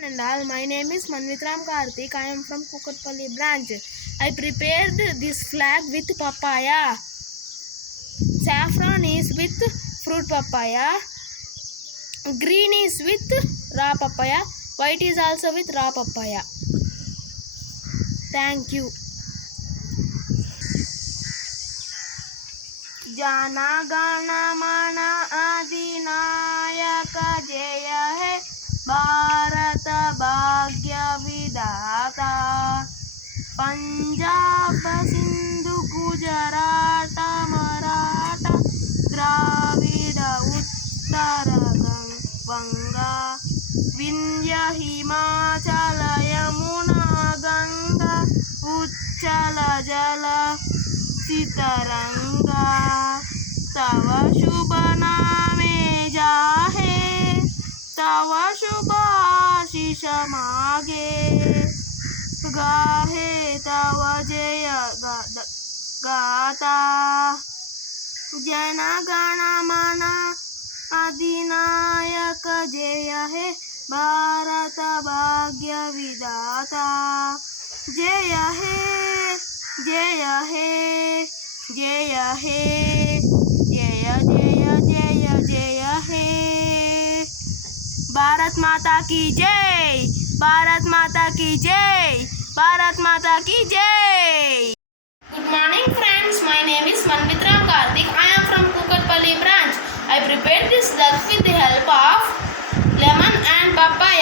And all, my name is Manvitram Karthik. I am from Kukatpalli branch. I prepared this flag with papaya. Saffron is with fruit papaya. Green is with raw papaya. White is also with raw papaya. Thank you. Jana Gana Mana Adinayaka Jaya He Bharata Bhagya Vidata Punjab Sindhu Gujarata Maratha Dravida Uttara Vanga Vindhya Himachala Yamuna Ganga Uchala Jala Sitaranga Tava Shubha Name Jahe Tava Shubha Ashisha Mage Gahe Tava Jaya Gata Jana Gana Mana Adinayaka Jaya He Bharata Bhagya Vidata Jaya He Jaya He Jaya He Jaya Jaya Jaya Jaya He Bharat Mata ki Jai Bharat Mata ki Jai Bharat Mata ki Jai. Good morning friends, my name is Manvitram Karthik. I am from Kukatpalli branch. I prepared this duck with the help of lemon and papaya.